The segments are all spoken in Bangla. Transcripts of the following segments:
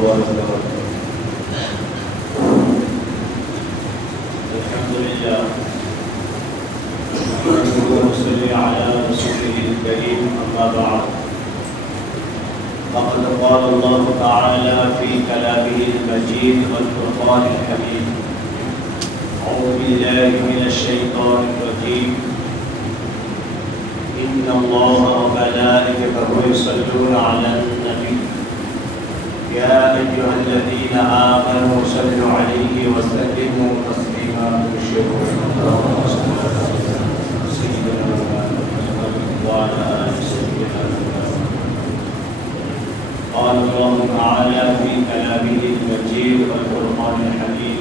وبركاته. الحمد لله ونصلي على رسوله الكريم، أما بعد. فقد قال الله تعالى في كلامه المجيد والفرقان الحميد: أعوذ بالله من الشيطان الرجيم. إن الله وملائكته يصلون على النبي يا أيها الذين آمنوا صلوا عليه وسلموا تسليما. سيدنا وعلى آله سيدنا. قال الله تعالى في كلامه المجيد والقرآن الحكيم: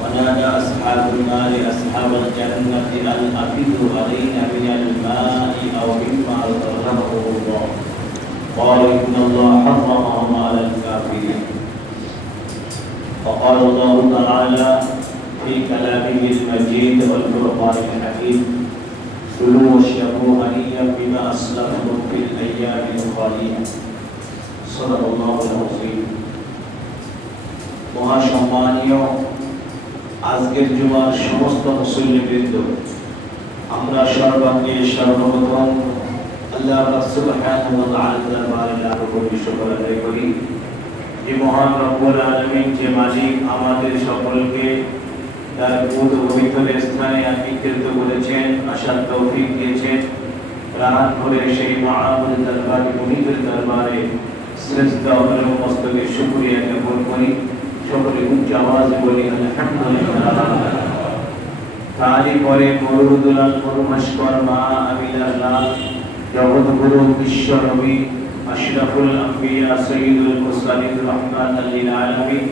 ونادى أصحاب النار أصحاب الجنة أن أفيضوا علينا من الماء أو مما رزقهم الله قالوا إن الله حرمهم على الكافرين. وقال الله تعالى في كلامه المجيد والفرقان الحكيم: كلوا واشربوا هنيئا بما أسلفتم في الأيام الخالية. صدق الله العظيم. মহাসম্মানীয় আজকের জুমার সমস্ত মুসল্লিবৃন্দ, আমরা সর্বাঙ্গে সর্বপ্রথম আল্লাহ সুবহানাহু ওয়া তাআলার দরবারে লাখো কোটি শুকর আদায় করি যে মহান রব্বুল আলামিন, যে মালিক আমাদের সকলকে তার পবিত্র স্থানে একত্রিত করেছেন, আসার তৌফিক দিয়েছেন। প্রাণ ভরে সেই মহাবুল দরবারে, মুনিবের দরবারে শ্রেষ্ঠ মস্তকে শুকরিয়া জ্ঞাপন করি। সকলে উচ্চ আওয়াজে বলি আলহামদুলিল্লাহ। তারই পরে মরুদুলাল মরুমাস্কর মা আমিনাল্লাহ জগৎগুরু বিশ্ব নবী আশরাফুল আম্বিয়া সৈয়দুল মুরসালিন রাহমাতাল লিল আলামিন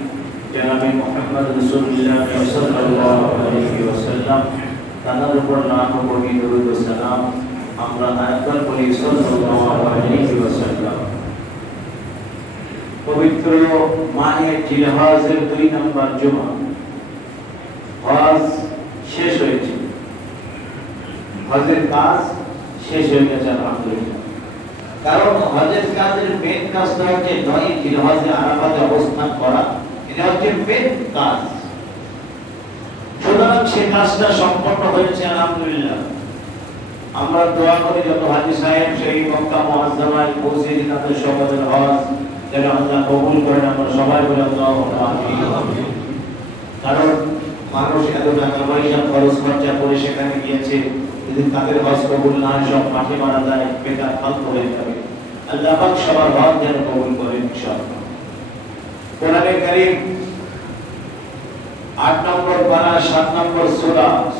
জনাবে মুহাম্মদ রাসূলুল্লাহ সাল্লাল্লাহু আলাইহি ওয়াসাল্লাম, তার উপর লাখো কোটি দরুদ ও সালাম আমরা আয়াত বলি সাল্লাল্লাহু আলাইহি ওয়াসাল্লাম। পবিত্র মাহে জিলহজের 2 নম্বর জুমা হজ শেষ হয়েছে, হজের কাজ শেষ হয়ে গেছে আলহামদুলিল্লাহ। কারণ হজের কাজের মেন কাজটা হচ্ছে 9 জিলহজে আরাফাতে অবস্থান করা, এটা হচ্ছে মেন কাজ। সুতরাং সেই কাজটা সম্পন্ন হয়েছে আলহামদুলিল্লাহ। আমরা দোয়া করি যত হাজী সাহেব সেই মক্কা মুআজ্জামায় পৌঁছে তাদের সকলের হজ যেন আল্লাহ কবুল করেন। আমরা সবাই বলে আল্লাহুম্মা আমিন। কারণ মানুষ এত টাকা পয়সা খরচ খরচা করে সেখানে গিয়েছে, যদি তাদের হজ কবুল না হয় সব মাঠে মারা যায়, বেকার ফালতু হয়ে যাবে। আল্লাহ পাক সবার হজ যেন কবুল করেন ইনশাআল্লাহ। কোরআনে কারীম 8 নম্বর পারা 7 নম্বর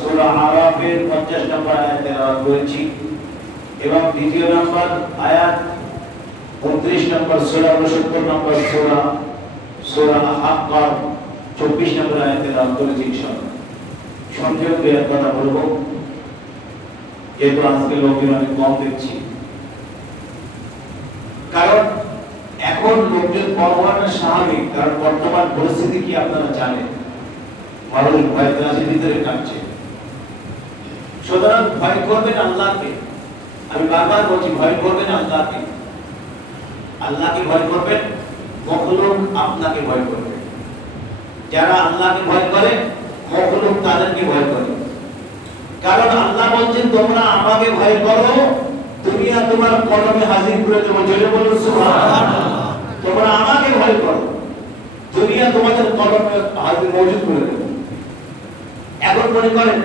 সূরা আরাফের 50 নম্বর আয়াতে তেলাওয়াত করেছি এবং দ্বিতীয় নম্বর আয়াত 29 নম্বর সূরা 69 নম্বর সূরা হাক্কা 24 নম্বর আয়াতে তেলাওয়াত করেছি ইনশাআল্লাহ। সংযোগ দেওয়ার কথা বলবো, যেহেতু আজকে লোকজন অনেক কম দেখছি। কারণ এখন লোকজন কম হওয়াটা স্বাভাবিক, কারণ বর্তমান পরিস্থিতি কি আপনারা জানেন, মানুষ ভয় ত্রাসের ভিতরে কাটছে। সুতরাং ভয় করবেন আল্লাহকে। আমি বারবার বলছি, ভয় করবেন আল্লাহকে। আল্লাহকে ভয় করবেন, মখলুক আপনাকে ভয় করবে। যারা আল্লাহকে ভয় করে, মখলুক তাদেরকে ভয় করে। কারণ আল্লাহ বলছেন তোমরা আমাকে ভয় করো, দুনিয়া তোমার কলমে হাজির করে দেবো। জোরে বলুন সুবহানাল্লাহ। তোমরা আমাকে ভয় করো, দুনিয়া তোমাদের কলমে হাজির মজুদ করে দেবো। এখন মনে করেন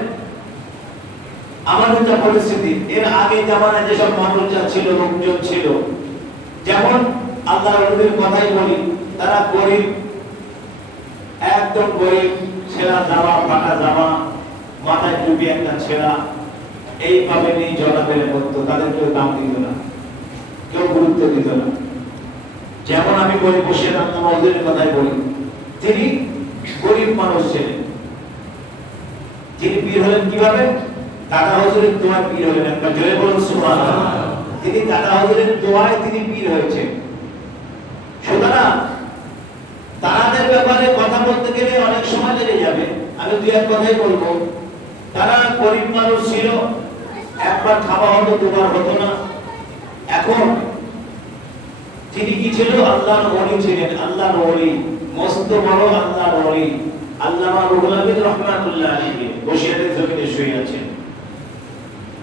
আমাদের যা পরিস্থিতি, এর আগে জামানায় যেসব মানুষ যা ছিল, লোকজন ছিল, যেমন আল্লাহর নবীর কথাই বলি, তারা গরিব, একদম গরিব, ছেঁড়া জামা, ফাটা জামা, মাথায় টুপি একটা ছেঁড়া, এইভাবে নিয়ে চলাফেরা করতো। তাদের কেউ দাম দিত না, কেউ গুরুত্ব দিত না। যেমন আমি বলি, বসে রামদের কথাই বলি, তিনি গরিব মানুষ ছিলেন। তিনি পীর হলেন কিভাবে? দাদা হুজুরের দোয়ায় পীর হলেন। একবার জোরে বলুন সুবহানাল্লাহ। তিনি দাদা হুজুরের দোয়ায় তিনি পীর হয়েছেন। সুতরাং তাদের ব্যাপারে কথা বলতে গেলে অনেক সময় লেগে যাবে, আমি দুই এক কথাই বলবো। তারা গরিব মানুষ ছিল, একবার খাওয়া হতো, দুবার হতো না। এখন তিনি কি ছিল? আল্লাহর ওলি ছিলেন, আল্লাহর ওলি, মস্ত বড় আল্লাহর ওলি। আল্লামা রুহুল আমিন রাহমাতুল্লাহ আলাইহি বসিরহাটের জমিনে শুয়ে আছেন।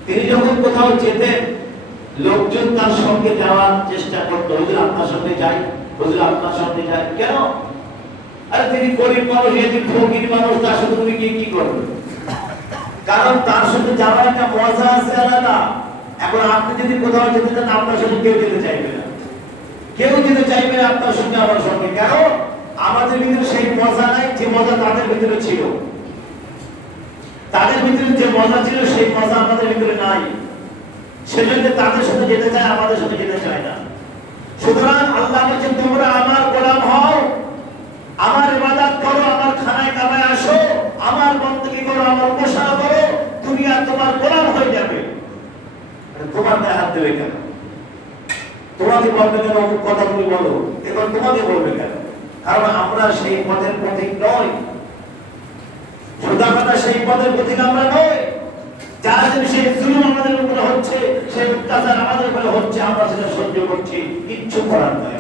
তিনি যখন কোথাও যেতেন, লোকজন তার সঙ্গে যাওয়ার চেষ্টা করত, হুজুর আপনার সঙ্গে যাই, হুজুর আপনার সঙ্গে যাই। কেন? আরে তিনি গরিব মানুষ, এদিন ফকির মানুষ, তার সাথে তুমি কি করবে? কারণ তার সাথে যাওয়ার একটা মজা আছে আলাদা। এখন আপনি যদি কোথাও যেতে চান, আপনার সঙ্গে কেউ যেতে চাইবে না, কেউ যেতে চাইবে না আপনার সঙ্গে আমার সঙ্গে। কেন? আমাদের ভিতরে সেই মজা নাই যে মজা তাদের ভিতরে ছিল। তাদের ভিতরে যে মজা ছিল সেই মজা আমাদের ভিতরে নাই, সেজন্য তাদের সাথে যেতে চায়, আমাদের সাথে যেতে চায় না। সুতরাং আল্লাহ বলেছেন, তোমরা আমার গোলাম হও, আমার ইবাদত করো, আমার খানায় কামায় আসো, আমার বندگی করো, আমার উপাসনা করো, দুনিয়া তোমার গোলাম হয়ে যাবে। তোমার গায়ে হাত দেবে কেন? তোমাকে বলবে কেন অমুক কথা তুমি বলো? এবার তোমাকে বলবে কেন? কারণ আমরা সেই পথের পথিক নই, সুতরাং সেই পথের পথিক আমরা নই। যার জন্য সেই জুলুম আমাদের উপরে হচ্ছে, সেই অত্যাচার আমাদের উপরে হচ্ছে, আমরা সেটা সহ্য করছি, কিচ্ছু করার নয়।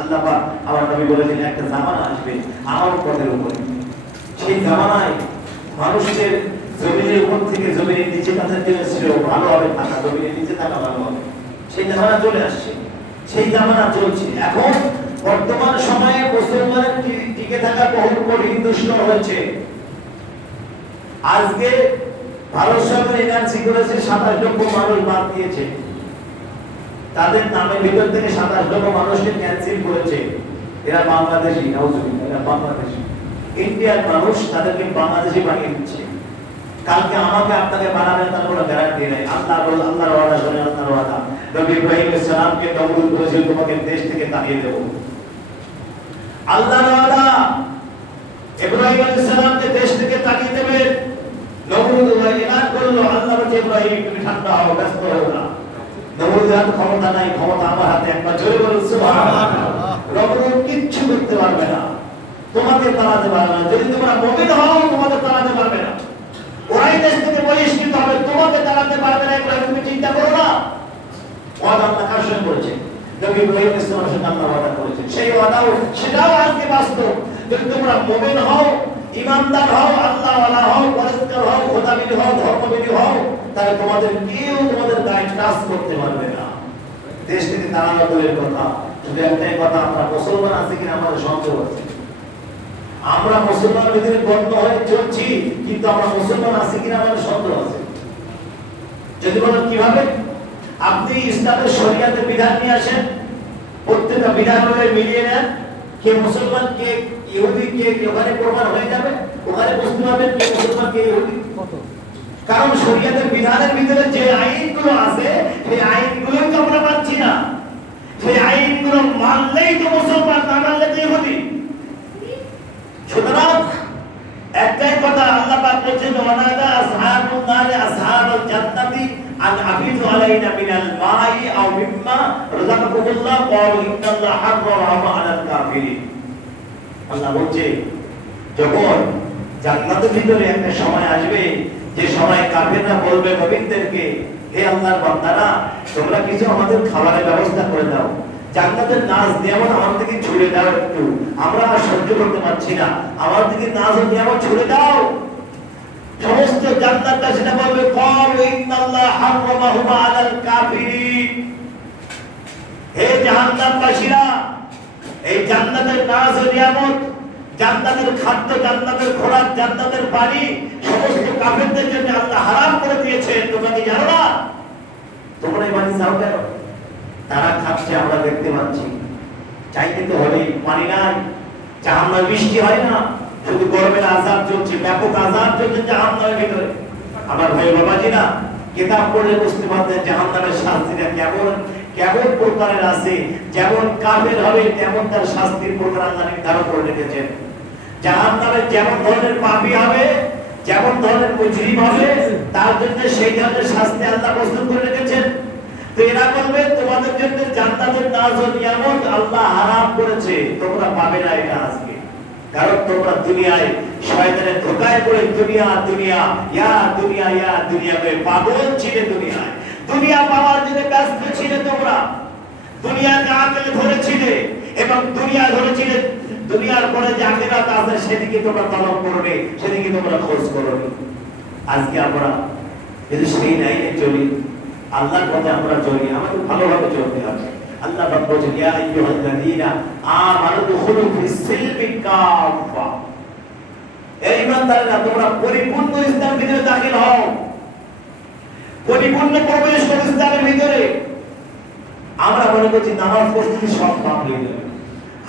আল্লাহ পাক আমার নবী বলেছেন, একটা জামানা আসবে আমার পথের উপরে, সেই জামানায় মানুষের জমিনের উপর থেকে জমিনের নিচে তাদের জন্য ছিল ভালো হবে থাকা, জমিনের নিচে থাকা ভালো হবে। সেই জামানা চলে আসছে, সেই জামানা চলছে। এখন বর্তমান সময়ে মুসলমানের টিকে থাকা বহু কঠিন দুষ্কর হচ্ছে। আজকে ভারত সরকার এনআরসি করেছে, 27 লক্ষ মানুষ বাদ দিয়েছে, তাদের নামের ভিতর থেকে 27 লক্ষ মানুষকে ক্যান্সেল করেছে। এরা বাংলাদেশি, নাউজুবিল্লাহ, এরা বাংলাদেশি, ইন্ডিয়ার মানুষ, তাদেরকে বাংলাদেশি বানিয়ে দিচ্ছে। কালকে আমাকে আপনাকে বানাবেন তার কোনো গ্যারান্টি নাই। আল্লাহর ওয়াদা শুনে, আল্লাহর ওয়াদা। নবী ইব্রাহিম আলাইহিস সালামকে নমরুদ বলেছিল, তোমাকে দেশ থেকে তাড়িয়ে দেব। আল্লাহর ওয়াদা, ইব্রাহিম আলাইহিস সালামকে দেশ থেকে তাড়িয়ে দেবে। নমরুদ এলান করলো, আল্লাহ বলে, ইব্রাহিম তুমি ঠান্ডা হও, ব্যস্ত হও না। নমরুদের হাতে ক্ষমতা নাই, ক্ষমতা আমার হাতে। একবার জোরে বলুন সুবহানাল্লাহ। নমরুদ কিচ্ছু করতে পারবে না, তোমাকে তাড়াতে পারবে না। যদি তোমরা মুমিন হও, তোমাকে তাড়াতে পারবে না। ওরাই দেশ থেকে বহিষ্কৃত হবে, তোমাকে তাড়াতে পারবে না। একবার তুমি চিন্তা করো না। ওয়াদা আল্লাহ কার সঙ্গে করেছে? নবী ইব্রাহিম আলাইহিস সালামের সঙ্গে আল্লাহ ওয়াদা করেছেন। সেই ওয়াদাও, সেটাও আজকে বাস্তব। যদি তোমরা মুমিন হও, ইমানদার হও, আল্লাহওয়ালা হও, পরিষ্কার হও, খোদাবিদ হও, ধর্মবিদ হও, তাহলে তোমাদের কেউ তোমাদের গায়ে টাচ করতে পারবে না। দেশ থেকে তাড়ানো দূরের কথা, শুধু একটাই কথা, আমরা মুসলমান আছি কিনা আমাদের সন্দেহ আছে। আমরা মুসলমান ভিতরে গণ্য হয়ে চলছি, কিন্তু আমরা মুসলমান আছি কিনা আমাদের সন্দেহ আছে। যদি বলেন কিভাবে? আপনি ইসলামের শরিয়াতের বিধান নিয়ে আসেন, প্রত্যেকটা বিধান মিলিয়ে নেন, কে মুসলমান কে ইহুদি, কে ওখানে প্রমাণ হয়ে যাবে। ওখানে বুঝতে পারবেন কে মুসলমান কে ইহুদি। কারণ শরিয়াতের বিধানের ভিতরে যে আইনগুলো আছে, সেই আইনগুলোই তো আমরা মানছি না। সেই আইনগুলো মানলেই তো মুসলমান, না মানলে তো ইহুদি। সুতরাং একটাই কথা, আল্লাহ পাক বলেছেন, ওয়ানাদা আসহাবুন নারি আসহাবাল জান্নাতি আন আফিযু আলাইনা মিনাল মাই আও মিম্মা রাযাকাকুমুল্লাহ ক্বালু ইন্নাল্লাহা হারামা আলাল কাফিরিন। আল্লাহ বলছে, যখন জান্নাতের ভিতরে একটা সময় আসবে, যে সময় কাফিররা বলবে মুমিনদেরকে, হে আল্লাহর বান্দারা, তোমরা কিছু আমাদের খাবারের ব্যবস্থা করে দাও, জান্নাতের নাজ নিয়ামত আমার থেকে ছুড়ে দাও, একটু আমরা আর সহ্য করতে পারছি না, আমার থেকে নাজ ও নিয়ামত ছুড়ে দাও। সমস্ত জান্নাতটা সেটা বলবে, ক্বালু ইন্নাল্লাহা হারামাহুমা আলাল কাফিরিন। হে জাহান্নামবাসীরা, এই জান্নাতের নাজ ও নিয়ামত, জান্নাতের খাদ্য, জান্নাতের খোরাক, জান্নাতের পানি সমস্ত কাফেরদের জন্য আল্লাহ হারাম করে দিয়েছে। তোমরা কি জানো না? তোমরা এই পানি চাও কেন? তারা খাচ্ছে, আমরা দেখতে পাচ্ছি। চাইতে তো হবেই, পানি নাই, জাহান্নামে বৃষ্টি হয় না, শুধু গরমের আযাব চলছে, ব্যাপক আযাব চলছে জাহান্নামের ভিতরে। আমার ভাই বাবাজিরা, কিতাব পড়লে বুঝতে পারতেন জাহান্নামের শাস্তিটা কেমন কেমন প্রকারের আছে। যেমন কাফের হবে তেমন তার শাস্তির প্রকার আল্লাহ নির্ধারণ করে রেখেছেন। জাহান্নামে যেমন ধরনের পাপী হবে, যেমন ধরনের মুজরিম হবে, তার জন্য সেই ধরনের শাস্তি আল্লাহ প্রস্তুত করে রেখেছেন। তো এরা বলবে, তোমাদের জন্য জান্নাতের নাজ ও নিয়ামত আল্লাহ হারাম করেছে, তোমরা পাবে না এটা আজকে। কারণ তোমরা দুনিয়ায় শয়তানের ধোঁকায় পড়ে দুনিয়া দুনিয়া ইয়া দুনিয়া ইয়া দুনিয়া করে পাগল ছিলে। দুনিয়া পাওয়ার জন্য ব্যস্ত ছিলে তোমরা। দুনিয়াকে আঁকড়ে ধরেছিলে এবং দুনিয়া ধরেছিলে, দুনিয়ার পরে যে আখিরাত আছে সেদিকে তোমরা তলব করবে, সেদিকে তোমরা খোঁজ করবে। আজকে আমরা যদি সেই লাইনে চলি, আল্লাহর পথে আমরা চলি, আমাদের ভালোভাবে চলতে হবে। আল্লাহ পাক বলেন, ইয়া আইয়ুহাল্লাযীনা আমানু দুখুলু ফিস সিলমি কাফা, এই ইমানদাররা তোমরা পরিপূর্ণ ইসলামের ভিতরে দাখিল হও, পরিপূর্ণ প্রবেশ করো ইসলামের ভিতরে। আমরা মনে করছি নামাজ পড়তেছি সব পাপ হয়ে যাবে,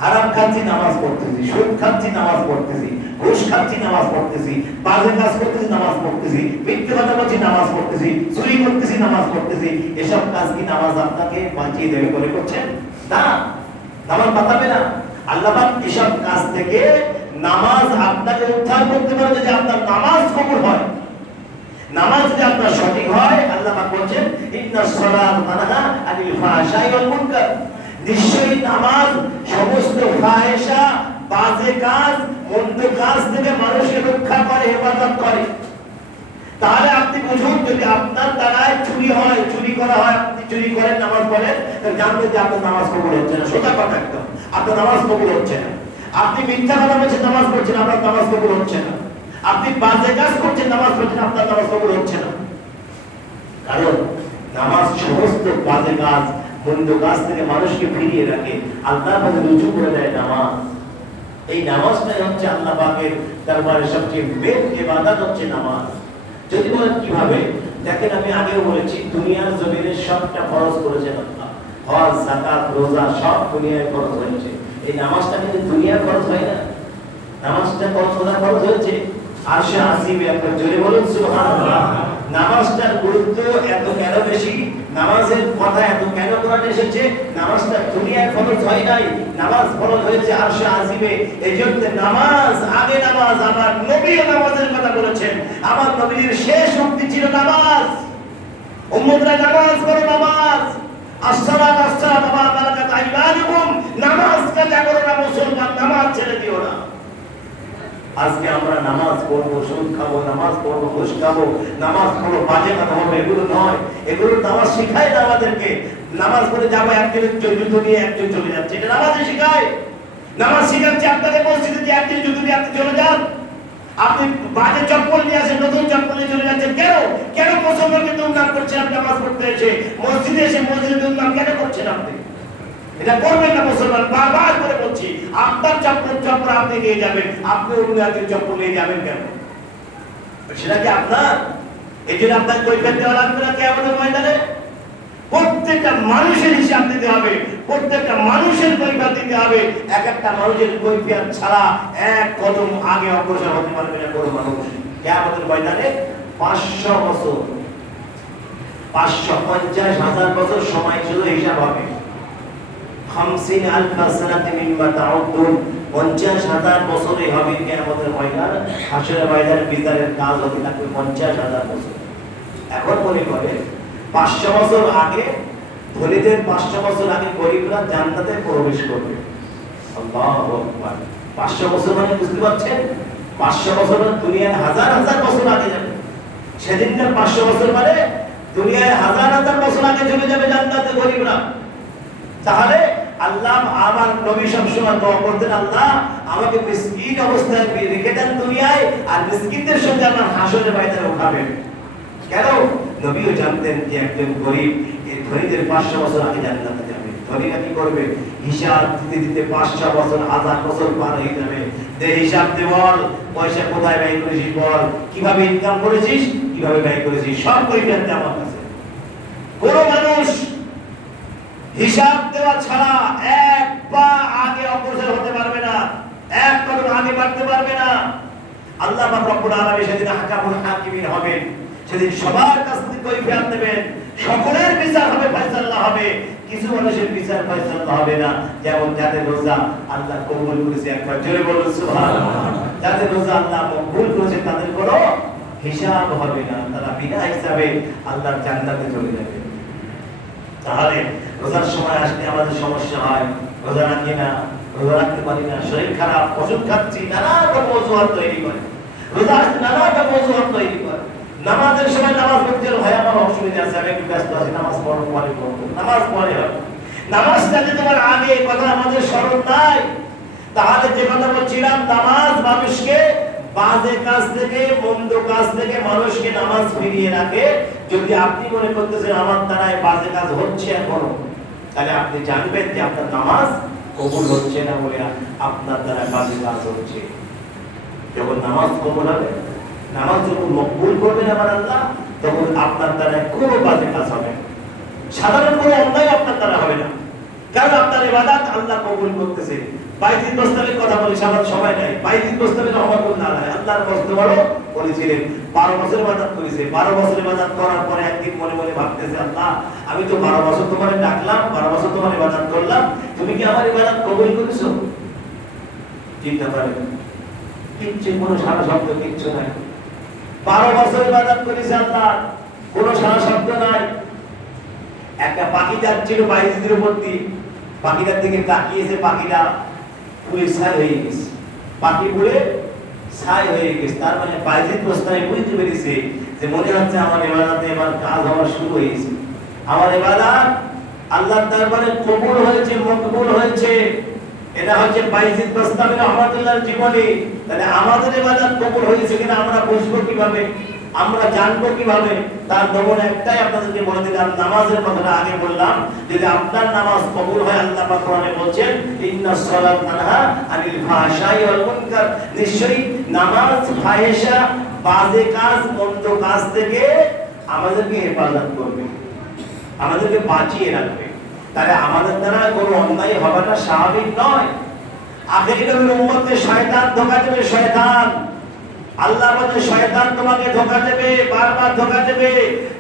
হারাম খাচ্ছি নামাজ পড়তেছি, সুদ খাচ্ছি নামাজ পড়তেছি, ঘুষ খাচ্ছি নামাজ পড়তেছি, বাজে কাজ করতেছি নামাজ পড়তেছি, মিথ্যে কথা বলছি নামাজ পড়তেছি, চুরি করতেছি নামাজ পড়তেছি। এসব কাজ কি নামাজ আপনাকে বাঁচিয়ে দেবে বলে করছেন? না, নামাজ বাঁচাবে না। আল্লাহ পাক এসব কাজ থেকে নামাজ আপনাকে উদ্ধার করতে পারে যদি আপনার নামাজ কবুল হয়, নামাজ যদি আপনার সঠিক হয়। আল্লাহ পাক বলেন, ইন্নাস সালাতা তানহা আনিল ফাহশাই ওয়াল মুনকার, নিশ্চয়ই নামাজ সমস্ত ফাহিশা, বাজে কাজ, মন্দ কাজ থেকে মানুষকে রক্ষা করে, হেফাজত করে। তাহলে আপনি বুঝুন, যদি আপনার দ্বারায় চুরি হয়, চুরি করা হয়, আপনি চুরি করেন, নামাজ পড়েন, তাহলে জানবেন যে আপনার নামাজ কবুল হচ্ছে না। সোজা কথা একদম, আপনার নামাজ কবুল হচ্ছে না। আপনি মিথ্যা কথা বলছেন, নামাজ পড়ছেন, আপনার নামাজ কবুল হচ্ছে না। আপনি বাজে কাজ করছেন, নামাজ পড়ছেন, আপনার নামাজ কবুল হচ্ছে না। কারণ নামাজ সমস্ত বাজে কাজ, মন্দ কাজ থেকে মানুষকে ফিরিয়ে রাখে, আল্লাহর কাছে রুজু করে দেয় নামাজ। এই নামাজটাই হচ্ছে আল্লাহ পাকের দরবারে সবচেয়ে মেন ইবাদত হচ্ছে নামাজ। যদি বলেন কিভাবে, দেখেন আমি আগেও বলেছি, দুনিয়ার জমিনে সবটা ফরজ করেছেন আল্লাহ, হজ, যাকাত, রোজা সব দুনিয়ায় ফরজ হয়েছে। এই নামাজটা কিন্তু দুনিয়ার ফরজ হয় না, নামাজটা কতটা ফরজ হয়েছে আরশে আসিমে। একবার জোরে বলুন সুবহানাল্লাহ। নামাজটার গুরুত্ব এত কেন বেশি, নামাজের কথা এত কেন কোরআনে এসেছে? নামাজটা দুনিয়ায় ফরজ হয় নাই, নামাজ ফরজ হয়েছে আরশে আসিমে। এইজন্য নামাজ আগে, নামাজ আমার নবীও নামাজের কথা বলেছেন, আমার নবীর শেষ উক্তি ছিল নামাজ। উম্মতরা নামাজ পড়ো, নামাজ, আসসালাতু আসসালাতু ওয়া বারাকাতু আইমানুকুম, নামাজ কাজা করো না মুসলমান, নামাজ ছেড়ে দিও না। আজকে আমরা নামাজ পড়বো, সুদ খাবো, নামাজ পড়বো, ঘুষ খাবো, নামাজ পড়বো, বাজে কথা হবে, এগুলো নয়। এগুলো নামাজ শিখায় না আমাদেরকে। নামাজ পড়ে যাবো, একজনের জুতো নিয়ে একজন চলে যাচ্ছে, এটা নামাজে শিখায়। নামাজ শিখাচ্ছে আপনাকে মসজিদে যে একজন জুতো নিয়ে আপনি চলে যান, আপনি বাজে চপ্পল নিয়ে আসেন, নতুন চপ্পল নিয়ে চলে যাচ্ছেন। কেন কেন মুসলমানকে দুর্নাম করছেন আপনি? নামাজ পড়তে এসে মসজিদে এসে মসজিদে দুর্নাম কেন করছেন আপনি? এটা করবেন না মুসলমান, বারবার করে বলছি। আপনার চপ্পল আপনি নিয়ে যাবেন, আপনি অন্য একজন চপ্পল নিয়ে যাবেন কেন? সেটা কি আপনার? এই জন্য আপনার কৈফিয়ত দেওয়া লাগবে না কিয়ামতের ময়দানে? প্রত্যেকটা মানুষের হিসাব দিতে হবে, প্রত্যেকটা মানুষের কৈফিয়ত দিতে হবে। এক একটা মানুষের কৈফিয়ত ছাড়া এক কদম আগে অগ্রসর হতে পারবে না কোনো মানুষ কিয়ামতের ময়দানে। 500 বছর, 550,000 বছর সময় শুধু হিসাব হবে। 50,000 সানাতে মিম্মা তাউদ্দুন, 50,000 বছরে হবে কিয়ামতের ময়দান। হাসরের ময়দানে বিচারের কাজ হতে থাকবে 50,000 বছর। এখন মনে করে 500 বছর আগে ধনীদের, 500 বছর আগে গরিবরা জান্নাতে প্রবেশ করবে। আল্লাহু আকবার। 500 বছর মানে বুঝতে পারছেন? 500 বছর মানে দুনিয়ায় হাজার হাজার বছর আগে যাবে। সেদিনকার 500 বছর মানে দুনিয়ায় হাজার হাজার বছর আগে চলে যাবে জান্নাতে গরিবরা। তাহলে আল্লাহ, আমার নবী সবসময় দোয়া করতেন, আল্লাহ আমাকে মিসকিন অবস্থায় রেখে দেন দুনিয়ায়, আর মিসকিনদের সঙ্গে আমার হাসরের ময়দানে উঠাবেন। কেন? নবীও জানতেন যে একজন গরিব এই ধনীদের 500 বছর আগে জান্নাতে যাবে। ধনীরা কি করবে? হিসাব দিতে দিতে 500 বছর, 1000 বছর পার হয়ে যাবে। যে হিসাব দে, বল পয়সা কোথায় ব্যয় করেছিস, বল কিভাবে ইনকাম করেছিস, কিভাবে ব্যয় করেছিস, সব কৈফিয়ত দে আমার কাছে। কোন মানুষ হিসাব দেওয়া ছাড়া এক পা আগে অগ্রসর হতে পারবে না, এক কদম আগে বাড়তে পারবে না। আল্লাহ পাক রব্বুল আলামিন সেদিন হাকামুল হাকিমিন হবেন, সেদিন সবার কাছ থেকে কৈফিয়ত নেবেন, সকলের বিচার হবে, ফয়সালা হবে। কিছু মানুষের বিচার ফয়সালা হবে না, যেমন যাদের রোজা আল্লাহ কবুল করেছে, একবার জোরে বলুন সুবহানাল্লাহ। যাদের রোজা আল্লাহ কবুল করেছে তাদের কোনো হিসাব হবে না, তারা বিনা হিসাবে আল্লাহর জান্নাতে চলে যাবে। তাহলে রোজার সময় আসলে আমাদের সমস্যা হয়, রোজা রাখি না, রোজা রাখতে পারি না, শরীর খারাপ, ওষুধ খাচ্ছি, নানা রকম অজুহাত তৈরি করে। রোজা আসতে নানা রকম অজুহাত তৈরি করে। নামাজের সময় নামাজ পড়তে হয়, আমার অসুবিধা আছে, আমি একটু ব্যস্ত আছি, নামাজ পড়বো পরে পড়বো, নামাজ পরে হবে। নামাজটা যদি তোমার আগে এই কথা আমাদের স্মরণ নাই, তাহলে যে কথা বলছিলাম, নামাজ মানুষকে বাজে কাজ থেকে, মন্দ কাজ থেকে মানুষকে নামাজ ফিরিয়ে রাখে। যদি আপনি মনে করতেছেন আমার দ্বারাই বাজে কাজ হচ্ছে এখনো, তাহলে আপনি জানবেন যে আপনার নামাজ কবুল হচ্ছে না, বলে আপনার দ্বারা বাজে কাজ হচ্ছে। যখন নামাজ কবুল হবে, নামাজ যখন মকবুল করবেন আমার আল্লাহ, তখন আপনার দ্বারা কোনো বাজে কাজ হবে না, সাধারণ কোনো অন্যায় আপনার দ্বারা হবে না, কারণ আপনার ইবাদত আল্লাহ কবুল করতেছে। বাইজিদ বোস্তামির কথা বলি, সাধারণ সময় নাই। বাইজিদ বোস্তামি রহমাতুল্লাহ আলাইহি আল্লাহর কষ্ট বড় করেছিলেন, 12 বছর ইবাদত করেছে। 12 বছর ইবাদত করার পরে একদিন মনে মনে ভাবতেছে, আল্লাহ আমি তো 12 বছর তোমারে ডাকলাম, 12 বছর তোমার ইবাদত করলাম, তুমি কি আমার ইবাদত কবুল করেছো? চিন্তা করেন, কিচ্ছু, কোনো সারা শব্দ কিচ্ছু নাই। 12 বছর ইবাদত করেছে আল্লাহ, কোনো সারা শব্দ নাই। একটা পাখি যাচ্ছিল বাইজিদের উপর দিয়ে, পাখিটার দিকে তাকিয়েছে, পাখিটা পুড়ে ছাই হয়ে গেছে, পাখি পুড়ে ছাই হয়ে গেছে। তার মানে বাইজিদ বোস্তামি বুঝতে পেরেছে যে মনে হচ্ছে আমার ইবাদতে এবার কাজ হওয়া শুরু হয়েছে, আমার ইবাদত আল্লাহর দরবারে কবুল হয়েছে, মকবুল হয়েছে। এটা হচ্ছে বাইজিদ বোস্তামি রহমাতুল্লাহর জীবনী। তাহলে আমাদের ইবাদত কবুল হয়েছে কিনা আমরা বুঝবো কিভাবে, আমরা জানবো কিভাবে? তার নমুনা একটাই আপনাদেরকে বলে দিলাম, নামাজের কথাটা আগে বললাম। যদি আপনার নামাজ কবুল হয়, আল্লাহ পাক কোরআনে বলেন ইন্নাস সালাত তানহা আনিল ফাহশাই ওয়াল মুনকার, নিশ্চয়ই নামাজ ফাহিশা, বাজে কাজ, মন্দ কাজ থেকে আমাদেরকে হেফাজত করবে, আমাদেরকে বাঁচিয়ে রাখবে। তাহলে আমাদের দ্বারা কোনো অন্যায় হওয়াটা স্বাভাবিক নয়। আখেরি নবীর উম্মতকে শয়তান ধোঁকা দেবে, শয়তান। আল্লাহ বলে শয়তান তোমাকে ধোঁকা দেবে, বারবার ধোঁকা দেবে।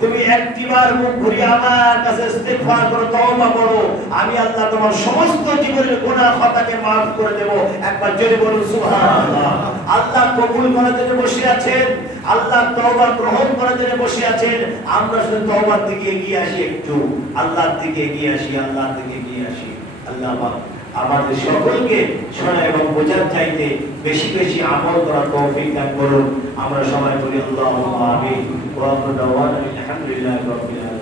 তুমি একটিবার মুখ ঘুরিয়ে আমার কাছে ইস্তিগফার করো, তওবা করো, আমি আল্লাহ তোমার সমস্ত জীবনের গুনাহ খাতাকে maaf করে দেব। একবার জোরে বলুন সুবহানাল্লাহ। আল্লাহ কবুল করার জন্য বসে আছেন, আল্লাহ তওবা গ্রহণ করার জন্য বসে আছেন। আমরা শুধু তওবার দিকে এগিয়ে আসি, একটু আল্লাহর দিকে এগিয়ে আসি, আল্লাহর দিকে এগিয়ে আসি। আল্লাহ আমাদের সকলকে শোনা এবং বোঝার চাইতে বেশি বেশি আমল করার তৌফিক দান করুন। আমরা সবাই বলি আল্লাহুম্মা আমিন। ওয়া আখিরু দাওয়ানা আলহামদুলিল্লাহি রাব্বিল আলামিন।